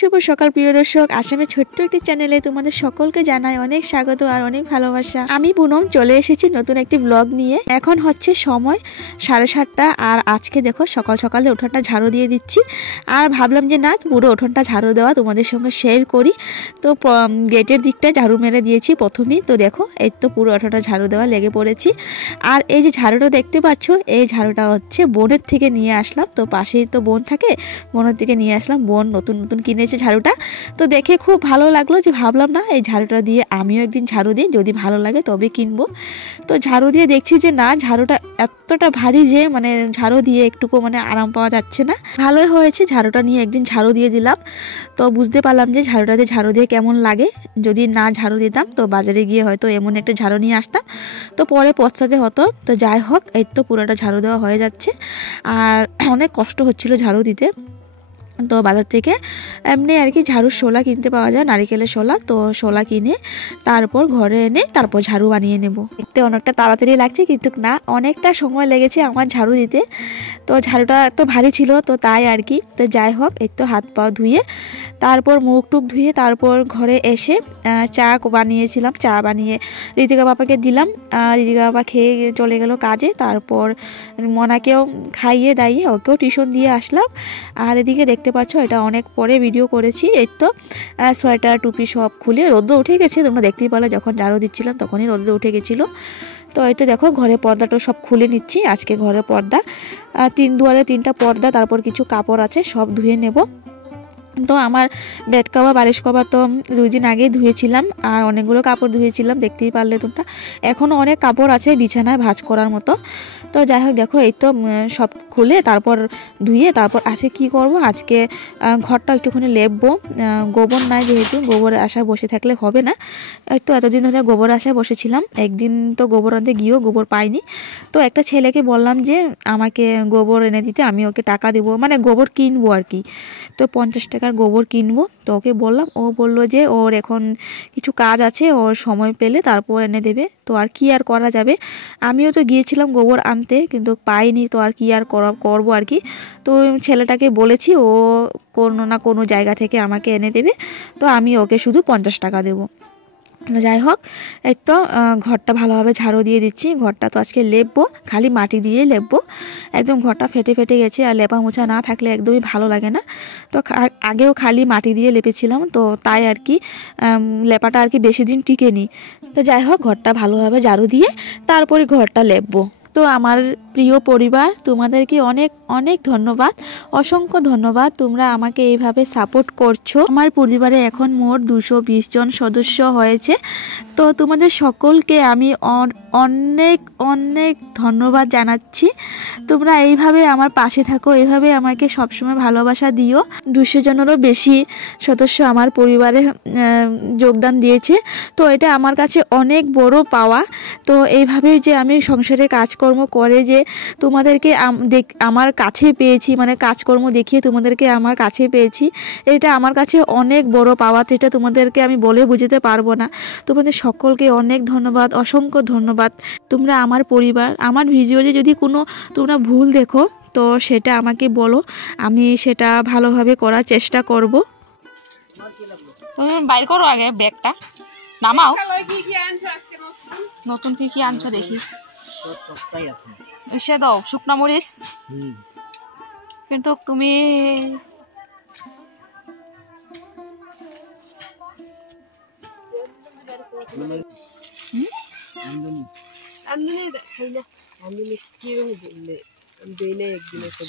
শুভ সকাল প্রিয় দর্শক, আসামের ছোট্ট একটি চ্যানেলে তোমাদের সকলকে জানাই অনেক স্বাগত আর অনেক ভালোবাসা। আমি পুনম চলে এসেছি নতুন একটি ব্লগ নিয়ে। এখন হচ্ছে সময় 7:30 আর আজকে দেখো সকাল সকালে উঠোনটা ঝাড়ু দিয়ে দিচ্ছি। আর ভাবলাম যে না, পুরো উঠোনটা ঝাড়ু দেওয়া তোমাদের সঙ্গে শেয়ার করি। তো গেটের দিকটা ঝাড়ু মেরে দিয়েছি প্রথমেই। তো দেখো এই তো পুরো উঠোনটা ঝাড়ু দেওয়া লেগে পড়েছি। আর এই যে ঝাড়ুটা দেখতে পাচ্ছ, এই ঝাড়ুটা হচ্ছে বোনের থেকে নিয়ে আসলাম। তো পাশেই তো বোন থাকে, বোনের থেকে নিয়ে আসলাম। বোন নতুন নতুন কিনেছে ঝাড়ুটা, তো দেখে খুব ভালো লাগলো যে ভাবলাম না এই ঝাড়ুটা দিয়ে আমিও একদিন ঝাড়ু দিই, যদি ভালো লাগে তবে কিনবো। তো ঝাড়ু দিয়ে দেখছি যে না, ঝাড়ুটা এতটা ভারী যে মানে ঝাড়ু দিয়ে একটুকু মানে আরাম পাওয়া যাচ্ছে না। ভালোই হয়েছে, ঝাড়ুটা নিয়ে একদিন ঝাড়ু দিয়ে দিলাম। তো বুঝতে পারলাম যে ঝাড়ুটা দিয়ে ঝাড়ু দিয়ে কেমন লাগে। যদি না ঝাড়ু দিতাম তো বাজারে গিয়ে হয়তো এমন একটা ঝাড়ু নিয়ে আসতাম, তো পরে পস্তাতে হতো। তো যাই হোক, এই তো পুরোটা ঝাড়ু দেওয়া হয়ে যাচ্ছে। আর অনেক কষ্ট হচ্ছিল ঝাড়ু দিতে। তো বাজার থেকে এমনি আর কি ঝাড়ুর শোলা কিনতে পাওয়া যায়, নারিকেলের শোলা। তো শোলা কিনে তারপর ঘরে এনে তারপর ঝাড়ু বানিয়ে নেব। দেখতে অনেকটা তাড়াতাড়ি লাগছে, কিন্তু না, অনেকটা সময় লেগেছে আমার ঝাড়ু দিতে। তো ঝাড়ুটা এত ভারী ছিল, তো তাই আর কি। তো যাই হোক, এই তো হাত পা ধুয়ে তারপর মুখ টুক ধুয়ে তারপর ঘরে এসে চা বানিয়েছিলাম। চা বানিয়ে ঋতিকা বাবাকে দিলাম। ঋতিকা বাবা খেয়ে চলে গেল কাজে। তারপর মনাকেও খাইয়ে দাইয়ে ওকেও টিউশন দিয়ে আসলাম। আর এদিকে দেখতে পাচ্ছ, এটা অনেক পরে ভিডিও করেছি। এই তো সোয়েটার টুপি সব খুলে রোদ্র উঠে গেছে, তোমরা দেখতেই পেলে যখন ঝাড়ু দিচ্ছিলাম তখনই রোদ্র উঠে গেছিলো। তো এই তো দেখো ঘরে পর্দাটা সব খুলে নিচ্ছি। আজকে ঘরে পর্দা 3 দুয়ারে 3টা পর্দা, তারপর কিছু কাপড় আছে, সব ধুয়ে নেব। তো আমার বেড কভার বালিশ কভার তো 2 দিন আগেই ধুয়েছিলাম। আর অনেকগুলো কাপড় ধুয়েছিলাম, দেখতেই পারলে তোমরা। এখনও অনেক কাপড় আছে বিছানায় ভাঁজ করার মতো। তো যাই হোক, দেখো এই তো সব খুলে তারপর ধুয়ে তারপর আজকে কি করব, আজকে ঘরটা একটুখানি লেপবো। গোবর নাই, যেহেতু গোবরের আশায় বসে থাকলে হবে না। তো এতদিন ধরে গোবর আশায় বসেছিলাম, একদিন তো গোবর আনতে গিয়েও গোবর পাইনি। তো একটা ছেলেকে বললাম যে আমাকে গোবর এনে দিতে, আমি ওকে টাকা দেবো, মানে গোবর কিনবো আর কি। তো 50 টাকার গোবর কিনবো। তো ওকে বললাম, ও বললো যে ওর এখন কিছু কাজ আছে, ওর সময় পেলে তারপর এনে দেবে। তো আর কি আর করা যাবে, আমিও তো গিয়েছিলাম গোবর আনতে কিন্তু পাইনি। তো আর কি আর করবো আর কি। তো ছেলেটাকে বলেছি ও কোনো না কোনো জায়গা থেকে আমাকে এনে দেবে। তো আমি ওকে শুধু 50 টাকা দেবো। যাই হোক, এই তো ঘরটা ভালোভাবে ঝাড়ু দিয়ে দিচ্ছি। ঘরটা তো আজকে লেপবো, খালি মাটি দিয়ে লেপবো। একদম ঘরটা ফেটে ফেটে গেছে, আর লেপা মোছা না থাকলে একদমই ভালো লাগে না। তো আগেও খালি মাটি দিয়ে লেপেছিলাম, তো তাই আর কি লেপাটা আর কি বেশি দিন টিকেনি। তো যাই হোক, ঘরটা ভালোভাবে ঝাড়ু দিয়ে তারপরে ঘরটা লেপবো। তো আমার প্রিয় পরিবার, তোমাদেরকে অনেক অনেক ধন্যবাদ, অসংখ্য ধন্যবাদ। তোমরা আমাকে এইভাবে সাপোর্ট করছো। আমার পরিবারে এখন মোট 220 জন সদস্য হয়েছে। তো তোমাদের সকলকে আমি অনেক অনেক ধন্যবাদ জানাচ্ছি। তোমরা এইভাবে আমার পাশে থাকো, এইভাবে আমাকে সবসময় ভালোবাসা দিও। 200 জনেরও বেশি সদস্য আমার পরিবারে যোগদান দিয়েছে। তো এটা আমার কাছে অনেক বড় পাওয়া। তো এইভাবে যে আমি সংসারে কাজকর্ম করে যে তোমাদেরকে আমার কাছে পেয়েছি, মানে কাজকর্ম দেখিয়ে তোমাদেরকে আমার কাছে পেয়েছি, এটা আমার কাছে অনেক বড় পাওয়া। এটা তোমাদেরকে আমি বলে বুঝতে পারবো না। তোমাদের সকলকে অনেক ধন্যবাদ, অসংখ্য ধন্যবাদ। তোমরা আমার পরিবার। আমার ভিডিওতে যদি কোনো তোমরা ভুল দেখো তো সেটা আমাকে বলো, আমি সেটা ভালোভাবে করার চেষ্টা করব। বাইর করো আগে ব্যাগটা, নামাও। নতুন কি কি আনছো দেখি। এসে দাও শুকনা মরিচ, কিন্তু তুমি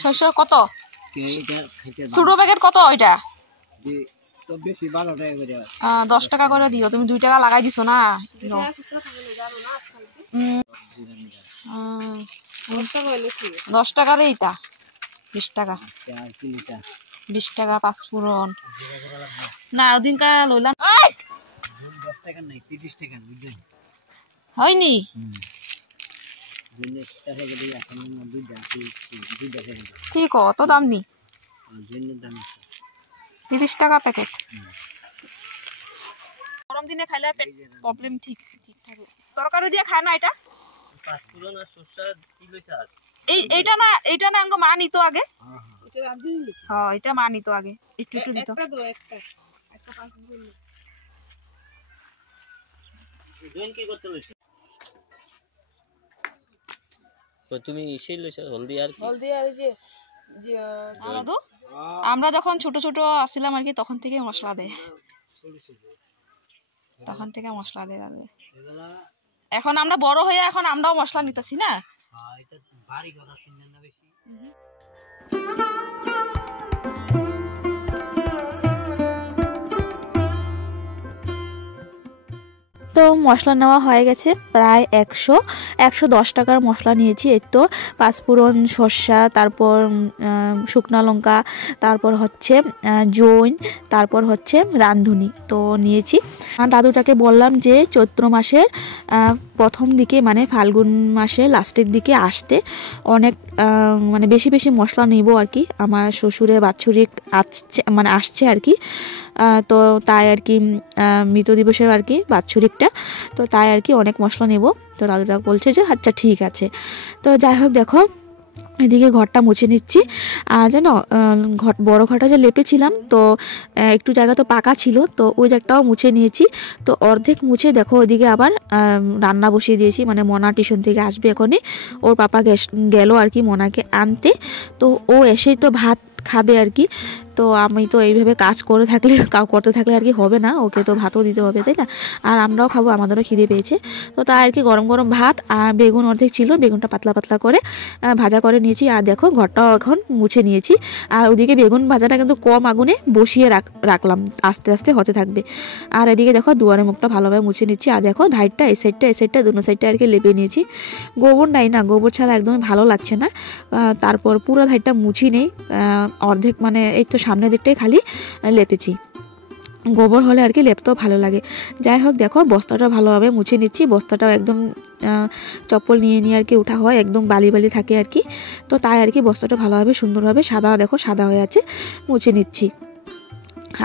শস্য কত, ছোট প্যাকেট কত ওইটা? 10 টাকা করে দিও। তুমি 2 টাকা লাগাই দিছো না। 10 টাকার এইটা 20 টাকা, 20 টাকা পাঁচফোড়ন না ওদিনকা লইলাম। হয়নি কি কত দাম নি? 30 টাকা প্যাকেট। গরম দিনে খাইলে পেট প্রবলেম ঠিক থাকে। তরকারি দিয়ে খায় না এটা? এইটা না, এইটা না আঙ্গ মা নিত আগে। হ্যাঁ এটা মানি তো আগে একটু একটু দিত। তুমি হলদি আর আমরা যখন ছোট ছোট আসছিলাম আর কি তখন থেকে মশলা দেয়, তখন থেকে মশলা দেয় দাদু। এখন আমরা বড় হয়ে এখন আমরাও মশলা নিতেছি না। তো মশলা নেওয়া হয়ে গেছে প্রায় 110 টাকার মশলা নিয়েছি। এই তো পাঁচফোড়ন, সর্ষা, তারপর শুকনো লঙ্কা, তারপর হচ্ছে জৈন, তারপর হচ্ছে রাঁধুনি তো নিয়েছি। দাদুটাকে বললাম যে চৈত্র মাসের প্রথম দিকে মানে ফাল্গুন মাসের লাস্টের দিকে আসতে অনেক মানে বেশি বেশি মশলা নিব আর কি। আমার শ্বশুরের বাৎসরিক আসছে আর কি, তো তাই আর কি মৃত দিবসের আর কি বাৎসরিকটা, তো তাই আর কি অনেক মশলা নেব। তো দাদুটা বলছে যে আচ্ছা ঠিক আছে। তো যাই হোক দেখো এদিকে ঘরটা মুছে নিচ্ছি। আর জানো বড় ঘরটা যে লেপেছিলাম তো একটু জায়গা তো পাকা ছিল, তো ওই জায়গাটাও মুছে নিয়েছি। তো অর্ধেক মুছে দেখো ওইদিকে আবার রান্না বসিয়ে দিয়েছি। মানে মনা টিউশন থেকে আসবে এখনই, ওর পাপা গেল আর কি মনাকে আনতে, তো ও এসেই তো ভাত খাবে আর কি। তো আমি তো এইভাবে কাজ করতে থাকলে আর কি হবে না, ওকে তো ভাতও দিতে হবে তাই না, আর আমরাও খাবো, আমাদেরও খিদে পেয়েছে। তো তাই আর কি গরম গরম ভাত আর বেগুন অর্ধেক ছিল, বেগুনটা পাতলা পাতলা করে ভাজা করে নিয়েছি। আর দেখো ঘরটাও এখন মুছে নিয়েছি। আর ওদিকে বেগুন ভাজাটা কিন্তু কম আগুনে বসিয়ে রাখলাম, আস্তে আস্তে হতে থাকবে। আর এদিকে দেখো দুয়ারের মুখটা ভালোভাবে মুছে নিচ্ছি। আর দেখো ধাইরটা এই সাইডটা দুনো সাইডটা আর কি লেপে নিয়েছি। গোবর নাই না, গোবর ছাড়া একদমই ভালো লাগছে না। তারপর পুরো ধাইরটা মুছি নেই, অর্ধেক মানে এই তো সামনের দিকটাই খালি লেপেছি। গোবর হলে আর কি লেপতেও ভালো লাগে। যাই হোক দেখো বস্তাটা ভালোভাবে মুছে নিচ্ছি। বস্তাটাও একদম চপ্পল নিয়ে আর কি উঠা হয়, একদম বালি বালি থাকে আর কি। তো তাই আর কি বস্তাটা ভালোভাবে সুন্দরভাবে সাদা হয়ে আছে, মুছে নিচ্ছি।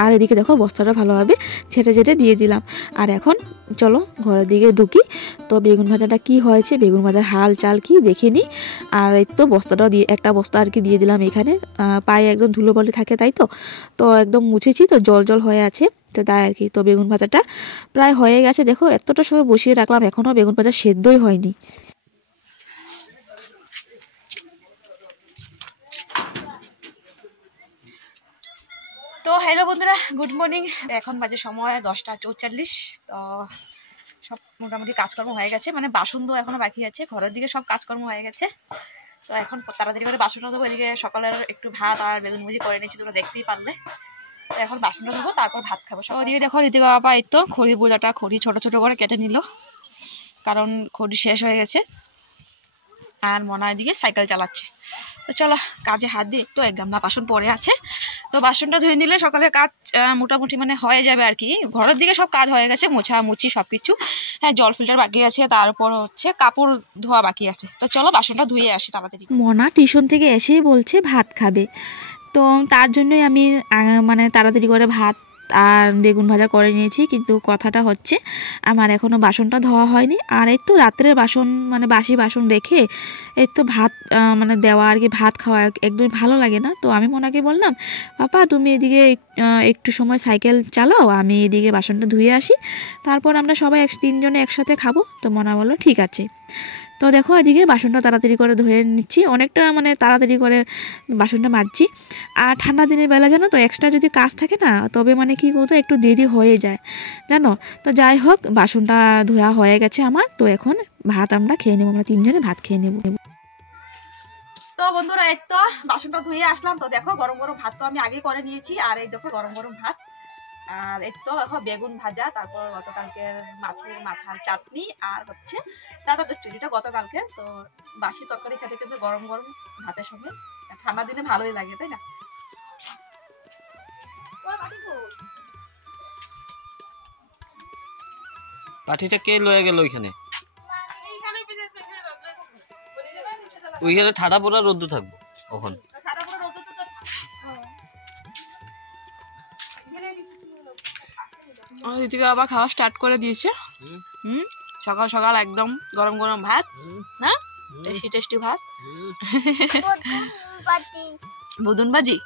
আর এদিকে দেখো বস্তাটা ভালোভাবে ঝেড়ে দিয়ে দিলাম। আর এখন চলো ঘরের দিকে ঢুকি। তো বেগুন ভাজাটা কি হয়েছে, বেগুন ভাজার হাল চাল কি দেখে নিই। আর এই তো বস্তাটাও দিয়ে একটা বস্তা আর কি দিয়ে দিলাম এখানে, পায়ে একদম ধুলো বলে থাকে তাই তো একদম মুছেছি, তো জল হয়ে আছে, তো তাই আর কি। তো বেগুন ভাজাটা প্রায় হয়ে গেছে। দেখো এতটা সময় বসিয়ে রাখলাম, এখনও বেগুন ভাজা সেদ্ধই হয়নি। তো হ্যালো বন্ধুরা, গুড মর্নিং। এখন বাজে সময় 10:44। তো সব মোটামুটি কাজকর্ম হয়ে গেছে, মানে বাসন ধোয়া এখনো বাকি আছে, ঘরের দিকে সব কাজকর্ম হয়ে গেছে। তো এখন তাড়াতাড়ি করে বাসনটা ধোবো। এদিকে সকালের একটু ভাত আর বেগুন ভাজি করে নিয়েছি, তোমরা দেখতেই পারলে। তো এখন বাসনটা ধোবো, তারপর ভাত খাবো। ওদিকে দেখো ঋতিকা বাবা এই তো খড়ি বোঝাটা ছোট ছোট করে কেটে নিল, কারণ খড়ি শেষ হয়ে গেছে। আর মনা এদিকে সাইকেল চালাচ্ছে। তো চলো কাজে হাত দিয়ে, তো এক গামলা বাসন পড়ে আছে, তো বাসনটা ধুয়ে নিলে সকালে কাজ মোটামুটি মানে হয়ে যাবে আর কি। ঘরের দিকে সব কাজ হয়ে গেছে, মোছামুছি সব কিছু। হ্যাঁ জল ফিল্টার বাকি আছে, তারপর হচ্ছে কাপড় ধোয়া বাকি আছে। তো চলো বাসনটা ধুয়ে আসি তাড়াতাড়ি। মনা টিউশন থেকে এসেই বলছে ভাত খাবে, তো তার জন্যই আমি মানে তাড়াতাড়ি করে ভাত আর বেগুন ভাজা করে নিয়েছি। কিন্তু কথাটা হচ্ছে আমার এখনও বাসনটা ধোয়া হয়নি। আর এই তো রাত্রের বাসন মানে বাসি বাসন রেখে এই তো ভাত মানে দেওয়া আর কি, ভাত খাওয়া একদমই ভালো লাগে না। তো আমি মনাকে বললাম পাপা তুমি এদিকে একটু সময় সাইকেল চালাও, আমি এদিকে বাসনটা ধুয়ে আসি, তারপর আমরা সবাই তিনজনে একসাথে খাবো। তো মনা বললো ঠিক আছে। তো দেখো এদিকে বাসনটা তাড়াতাড়ি করে ধুয়ে নিচ্ছি, অনেকটা মানে তাড়াতাড়ি করে বাসনটা মাজছি। আর ঠান্ডা দিনের বেলা জানো তো এক্সট্রা যদি কাজ থাকে না, তবে মানে কি করতো একটু দেরি হয়ে যায় জানো। তো যাই হোক বাসনটা ধোয়া হয়ে গেছে আমার। তো এখন ভাত আমরা খেয়ে নেবো, আমরা তিনজনে ভাত খেয়ে নেবো। তো বন্ধুরা এক তো বাসনটা ধুয়ে আসলাম। তো দেখো গরম গরম ভাত তো আমি আগে করে নিয়েছি। আর এই দেখো গরম গরম ভাত, আর এই তো দেখো বেগুন ভাজা, তারপর গতকালকের মাছের মাথার চাটনি, আর হচ্ছে ডাটা চচ্চড়িটা গতকালকে। তো বাসি তরকারি খেতে কিন্তু গরম গরম ভাতের সঙ্গে ঠান্ডা দিনে ভালোই লাগে তাই না। পাঠিটা কে লয়ে গেল ওইখানে? ওইখানে ঠাডা পোড়া রোদ্দ থাকবো ওখান। ঋতিকা বাবা খাওয়া স্টার্ট করে দিয়েছে। সকাল সকাল একদম গরম গরম ভাত, না টেস্টি টেস্টি ভাত। বুদুন ভাজি।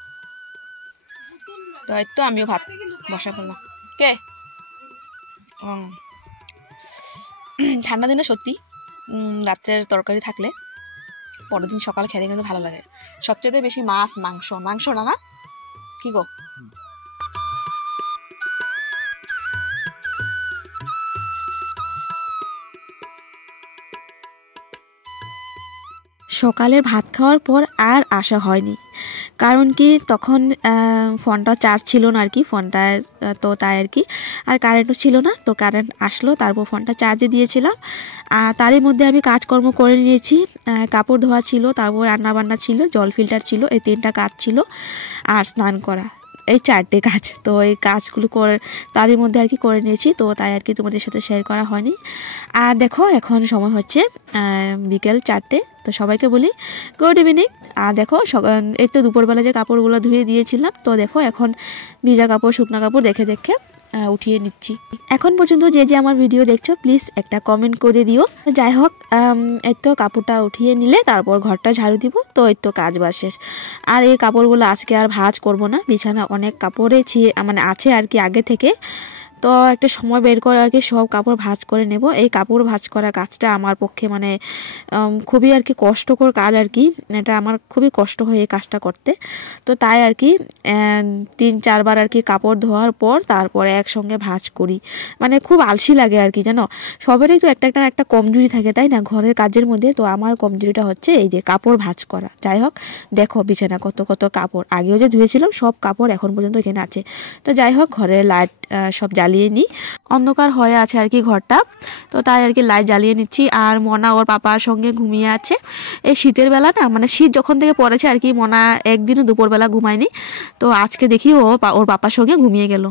তো এই তো আমিও ভাত বসা করলাম। কে ঠান্ডা দিনে সত্যি রাত্রের তরকারি থাকলে পরের দিন সকালে খেতে কিন্তু ভালো লাগে। সবচেয়ে বেশি মাছ মাংস না কি গো? সকালে ভাত খাওয়ার পর আর আসা হয়নি, কারণ কি তখন ফোনটা চার্জ ছিল না আর কি, ফোনটা তো তাই আর কি, আর কারেন্টও ছিল না। তো কারেন্ট আসলো, তারপর ফোনটা চার্জে দিয়েছিলাম। আর তারই মধ্যে আমি কাজকর্ম করে নিয়েছি। কাপড় ধোয়া ছিল, তারপর রান্নাবান্না ছিল, জল ফিল্টার ছিল, এই 3টা কাজ ছিল, আর স্নান করা, এই 4টে কাজ। তো এই কাজগুলো করে তারই মধ্যে আর কি করে নিয়েছি, তো তাই আর কি তোমাদের সাথে শেয়ার করা হয়নি। আর দেখো এখন সময় হচ্ছে বিকেল 4টে। তো সবাইকে বলি গুড ইভিনিং। আর দেখো এই তো দুপুরবেলা যে কাপড়গুলো ধুয়ে দিয়েছিলাম, তো দেখো এখন ভিজা কাপড় শুকনো কাপড় দেখে উঠিয়ে নিচ্ছি। এখন পর্যন্ত যে আমার ভিডিও দেখছো প্লিজ একটা কমেন্ট করে দিও। যাই হোক, এই তো কাপড়টা উঠিয়ে নিলে তারপর ঘরটা ঝাড়ু দিব, তো এই তো কাজ বাজ শেষ। আর এই কাপড়গুলো আজকে আর ভাঁজ করব না, বিছানা অনেক কাপড়ে মানে আছে আর কি আগে থেকে। তো একটা সময় বের করে আর কি সব কাপড় ভাঁজ করে নেব। এই কাপড় ভাঁজ করা কাজটা আমার পক্ষে মানে খুবই আর কি কষ্টকর কাজ আর কি, এটা আমার খুবই কষ্ট হয় এই কাজটা করতে। তো তাই আর কি 3-4 বার আর কি কাপড় ধোয়ার পর তারপরে একসঙ্গে ভাঁজ করি, মানে খুব আলসি লাগে আর কি জানো। সবারই তো একটা কমজোরি থাকে তাই না ঘরের কাজের মধ্যে, তো আমার কমজোরিটা হচ্ছে এই যে কাপড় ভাঁজ করা। যাই হোক দেখো বিছানা কত কাপড়, আগেও যে ধুয়েছিলাম সব কাপড় এখন পর্যন্ত এখানে আছে। তো যাই হোক ঘরের লাইট সব জ্বালিয়ে নিই, অন্ধকার হয়ে আছে আর কি ঘরটা, তো তাই আর কি লাইট জ্বালিয়ে নিচ্ছি। আর মনা ওর পাপার সঙ্গে ঘুমিয়ে আছে। এই শীতের বেলা না, মানে শীত যখন থেকে পড়েছে আর কি, মনা একদিনও দুপুরবেলা ঘুমায়নি। তো আজকে দেখি ওর পাপার সঙ্গে ঘুমিয়ে গেল।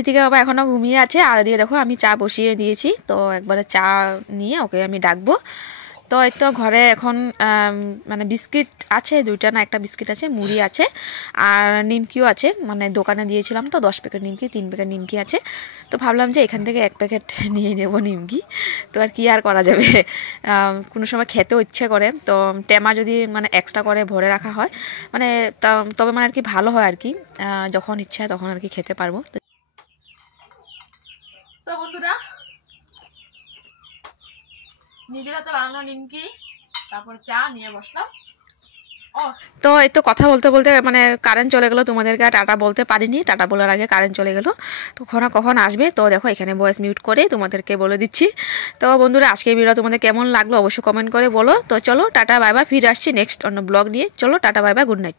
ঋতিকা বাবা এখনও ঘুমিয়ে আছে। আর দিয়ে দেখো আমি চা বসিয়ে দিয়েছি, তো একবারে চা নিয়ে ওকে আমি ডাকবো। তো এই তো ঘরে এখন মানে বিস্কিট আছে 2টা না 1টা বিস্কিট আছে, মুড়ি আছে, আর নিমকিও আছে, মানে দোকানে দিয়েছিলাম তো 10 প্যাকেট নিমকি, 3 প্যাকেট নিমকি আছে। তো ভাবলাম যে এখান থেকে 1 প্যাকেট নিয়ে নেব নিমকি, তো আর কি আর করা যাবে, কোনো সময় খেতেও ইচ্ছে করে। তো টেমা যদি মানে এক্সট্রা করে ভরে রাখা হয় মানে তবে মানে আর কি ভালো হয় আর কি, যখন ইচ্ছা তখন আর কি খেতে পারবো। তো বন্ধুরা নিজের হাতে বানানো নিমকি তারপর চা নিয়ে বসলাম। তো এই তো কথা বলতে বলতে মানে কারেন্ট চলে গেল, তোমাদেরকে টাটা বলতে পারিনি, টাটা বলার আগে কারেন্ট চলে গেল। তো কখন আসবে, তো দেখো এখানে ভয়েস মিউট করে তোমাদেরকে বলে দিচ্ছি। তো বন্ধুরা আজকে ভিডিও তোমাদের কেমন লাগলো অবশ্যই কমেন্ট করে বলো। তো চলো টাটা বাই বাই, ফিরে আসছি নেক্সট অন্য ব্লগ নিয়ে। চলো tata bye bye, good night.